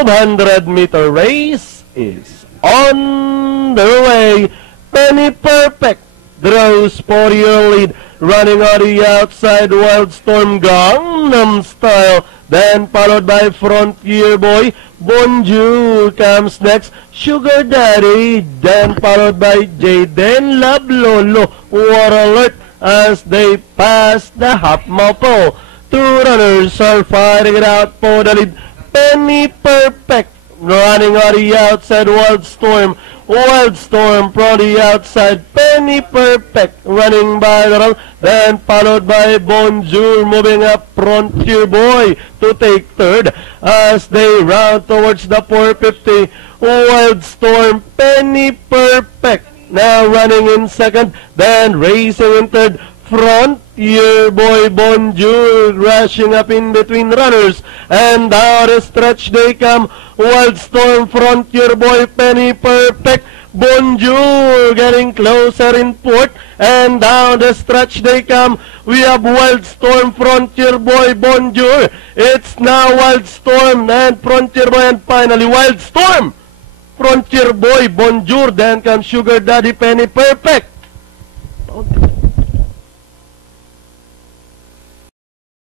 1200-meter race is on the way. Penny Perfect draws for your lead. Running on the outside, Wildstorm Gangnam Style. Then followed by Frontier Boy. Bonjour comes next. Sugar Daddy. Then followed by Jaden Love Lolo. War Alert as they pass the half mile pole. Two runners are fighting it out for the lead. Penny Perfect running on the outside, Wildstorm. Wildstorm from the outside, Penny Perfect running by the round, then followed by Bonjour moving up, Frontier Boy to take third as they round towards the 450. Wildstorm, Penny Perfect now running in second, then racing in third, Frontier Boy, Bonjour rushing up in between runners, and down the stretch they come. Wildstorm, Frontier Boy, Penny Perfect, Bonjour getting closer in fourth, and down the stretch they come. We have Wildstorm, Frontier Boy, Bonjour. It's now Wildstorm and Frontier Boy, and finally Wildstorm, Frontier Boy, Bonjour. Then comes Sugar Daddy, Penny Perfect.